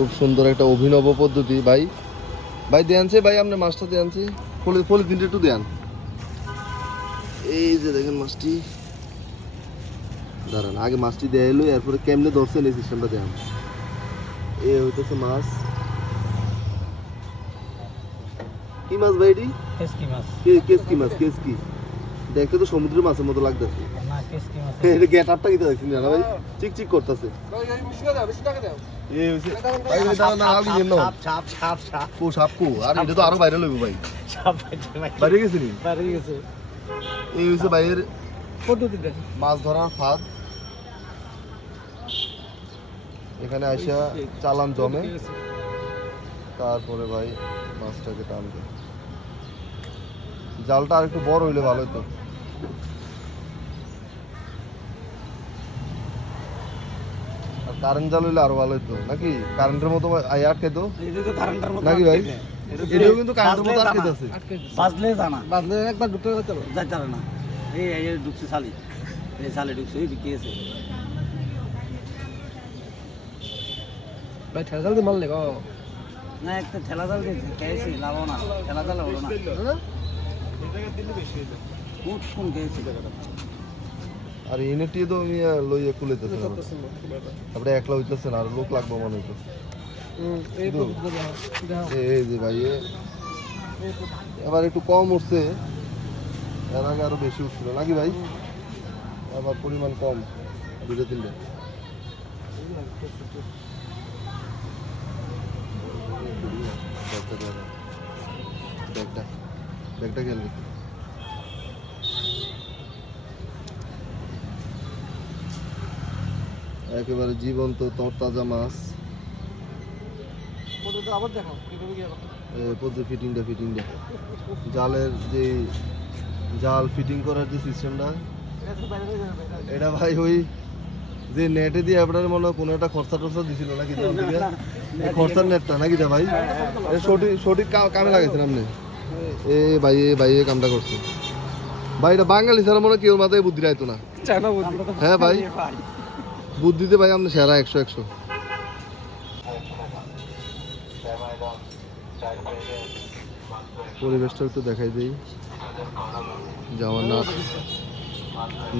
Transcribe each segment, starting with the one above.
খুব সুন্দর একটা অভিনব পদ্ধতি ভাই। ভাই দেয়ানছে ভাই আপনি মাছটা দেয়ানছে ফলি ফলি তিনটে একটু দেন। এই যে দেখেন মাছটি। দাঁড়ান আগে মাছটি দেয়া এলো এরপরে কেমনে ধরছেন এই সিস্টেমটা দেন এ হইতেছে মাছ। কি মাছ ভাই এটি? কেসকি মাছ। কে- কেসকি মাছ কেসকি। দেখতে তো সমুদ্রের মাছের মতো লাগতেছে। এটা গেট আপটা কি দেখছি না ভাই। চিক চিক করতেছে। এই হইছে ভাই ভাই না আগে নিয়ে নাও। সাপ সাপ সাপ সাপ কো সাপ কো আর এটা তো আরও বাইরে লইব ভাই। সাপ বাইরে বাইরে বাইরে গেছে নি? বাইরে গেছে। এই হইছে ভাইয়ের পদ্ধতিটা মাছ ধরার ফাঁদ। এখানে আইসা চালান জমে। তারপরে ভাই মাছটাকে টানবে। জালটা আর একটু বড় হইলে ভালো হতো কারেন্ট জাল হইলে আরও ভালো হতো নাকি কারেন্টের মতো আই আটকে তো? নাকি ভাই? দেয়। এটাও কিন্তু কারেন্টের মতো আটকে আছে বাজলে জানা। বাজলে একবার ঢুকতে যাইতে পারে না। এই এই ঢুকছে শালি। এই শালি ঢুকছে এই বিকিয়েছে ভাই ঠেলা দিয়ে মারলে গো। না একটা ঠেলা জাল দিয়েছে খেয়েছি লাভও না। ঠেলা জাল হলো না। কোন কোন খেয়েছি। আর ইউনিটি তো আমি লইয়া কুলেতেছে না। তারপরে একলা হইতেছে না আর লোক লাগবে মনে হইতো। এই যে ভাই এবার একটু কম উঠছে। এর আগে আরও বেশি উঠছিল। নাকি ভাই? আবার পরিমাণ কম দুটো তিনটে। ব্যাগটা। ব্যাগটা গেল একেবারে জীবন্ত তরতাজা মাছ। আবার দেখো কীভাবে কি করতে হয়। পদ্ধতি ফিটিংটা ফিটিংটা জালের যে জাল ফিটিং করার যে সিস্টেমটা এটা ভাই ওই যে নেটে দিয়ে আপনার মনে হয় কোনো একটা খরচা টরচা দিছিল নাকি এই খরচার নেটটা নাকি এটা ভাই? সঠিক সঠিক কামে লাগাইছেন আপনি? এ ভাই এ ভাই এ কামটা করছে। ভাই এটা বাঙালি ছাড়া মনে হয় কেউ মাথায় বুদ্ধি রাইতো না। বুদ্ধি। হ্যাঁ ভাই। বুদ্ধিতে ভাই আপনি সেরা একশো একশো। পরিবেশটা একটু দেখাই দিই। যে আমার না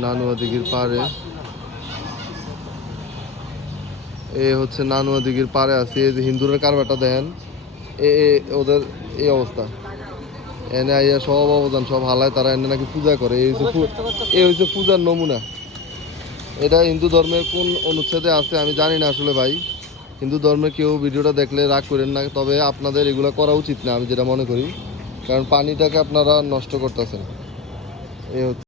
নানুয়া দিঘির পাড়ে। এ হচ্ছে নানুয়া দিঘির পাড়ে আছে, এই যে হিন্দুরের কারবারটা দেখেন। এ ওদের এই অবস্থা। এনে আইয়া সব অবদান, সব হালায় তারা এনে নাকি পূজা করে। এই হচ্ছে এই হচ্ছে পূজার নমুনা। এটা হিন্দু ধর্মের কোন অনুচ্ছেদে আছে আমি জানি না আসলে ভাই। হিন্দু ধর্মে কেউ ভিডিওটা দেখলে রাগ করেন না, তবে আপনাদের এগুলো করা উচিত না আমি যেটা মনে করি। কারণ পানিটাকে আপনারা নষ্ট করতেছেন। এ হচ্ছে